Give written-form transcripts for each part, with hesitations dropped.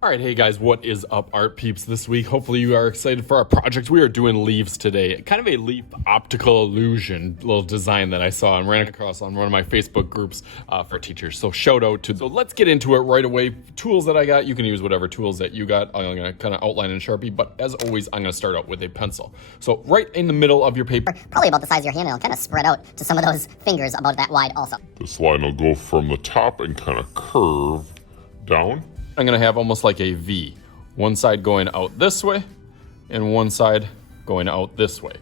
All right, hey guys, what is up, art peeps? This week, hopefully you are excited for our project. We are doing leaves today. Kind of a leaf optical illusion little design that I saw and ran across on one of my Facebook groups for teachers. So shout out to, so let's get into it right away. Tools that I got, you can use whatever tools that you got. I'm gonna kind of outline in Sharpie, but as always, I'm gonna start out with a pencil. So right in the middle of your paper. Probably about the size of your hand, and it'll kind of spread out to some of those fingers about that wide also. This line will go from the top and kind of curve down. I'm gonna have almost like a V. One side going out this way, and one side going out this way.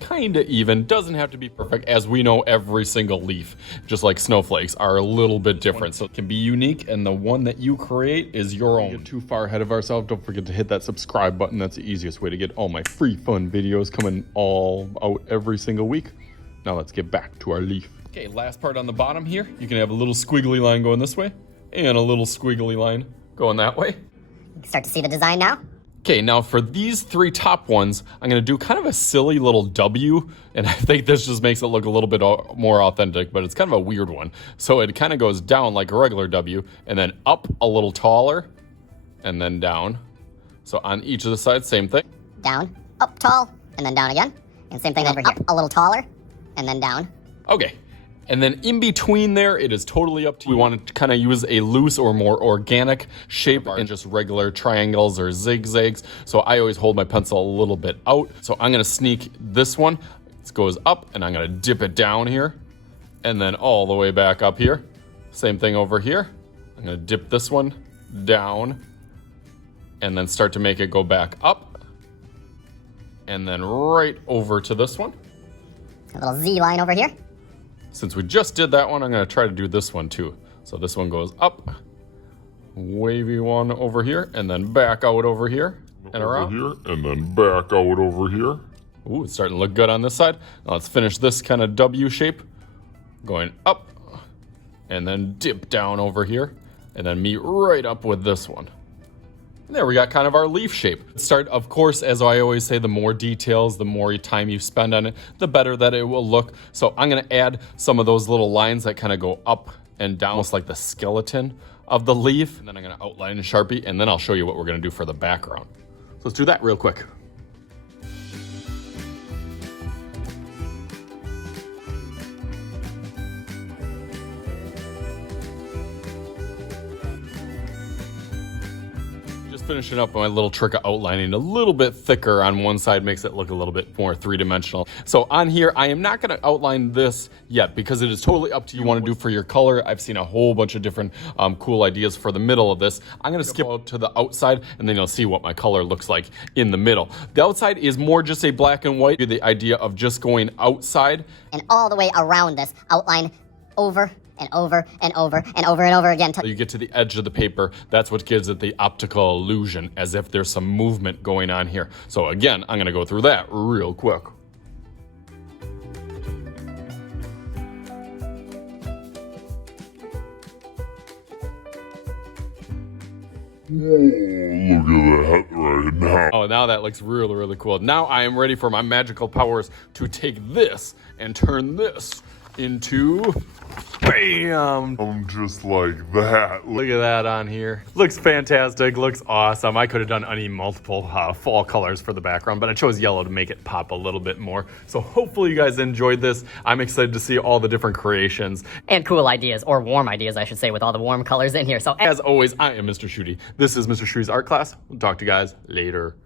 Kinda even, doesn't have to be perfect. As we know, every single leaf, just like snowflakes, are a little bit different. So it can be unique, and the one that you create is your own. Don't get too far ahead of ourselves. Don't forget to hit that subscribe button. That's the easiest way to get all my free fun videos coming all out every single week. Now let's get back to our leaf. Okay, last part on the bottom here, you can have a little squiggly line going this way, and a little squiggly line going that way. You can start to see the design now. Okay, now for these three top ones, I'm gonna do kind of a silly little W, and I think this just makes it look a little bit more authentic, but it's kind of a weird one. So it kind of goes down like a regular W, and then up a little taller, and then down. So on each of the sides, same thing. Down, up tall, and then down again. And same thing over here. Up a little taller, and then down. Okay. And then in between there, it is totally up to you. We want to kind of use a loose or more organic shape and just regular triangles or zigzags. So I always hold my pencil a little bit out. So I'm going to sneak this one. It goes up, and I'm going to dip it down here, and then all the way back up here. Same thing over here. I'm going to dip this one down, and then start to make it go back up, and then right over to this one. A little Z line over here. Since we just did that one, I'm going to try to do this one too. So this one goes up, wavy one over here, and then back out over here and around. Over here, and then back out over here. Ooh, it's starting to look good on this side. Now let's finish this kind of W shape, going up, and then dip down over here, and then meet right up with this one. And there we got kind of our leaf shape. Start, of course, as I always say, the more details, the more time you spend on it, the better that it will look. So I'm gonna add some of those little lines that kind of go up and down, almost like the skeleton of the leaf. And then I'm gonna outline in Sharpie, and then I'll show you what we're gonna do for the background. So let's do that real quick. Finishing up my little trick of outlining a little bit thicker on one side makes it look a little bit more three-dimensional. So on here, I am not going to outline this yet because it is totally up to you what you want to do for your color. I've seen a whole bunch of different cool ideas for the middle of this. I'm going to skip out to the outside, and then you'll see what my color looks like in the middle. The outside is more just a black and white. The idea of just going outside. And all the way around this, outline over and over and over and over and over again. You get to the edge of the paper. That's what gives it the optical illusion, as if there's some movement going on here. So again, I'm gonna go through that real quick. Look at that right now. Oh, now that looks really, really cool. Now I am ready for my magical powers to take this and turn this into, bam! Just like that. Look at that on here. Looks fantastic, looks awesome. I could have done any multiple fall colors for the background, but I chose yellow to make it pop a little bit more. So hopefully you guys enjoyed this. I'm excited to see all the different creations. And cool ideas, or warm ideas, I should say, with all the warm colors in here. So as always, I am Mr. Shooty. This is Mr. Shooty's art class. We'll talk to you guys later.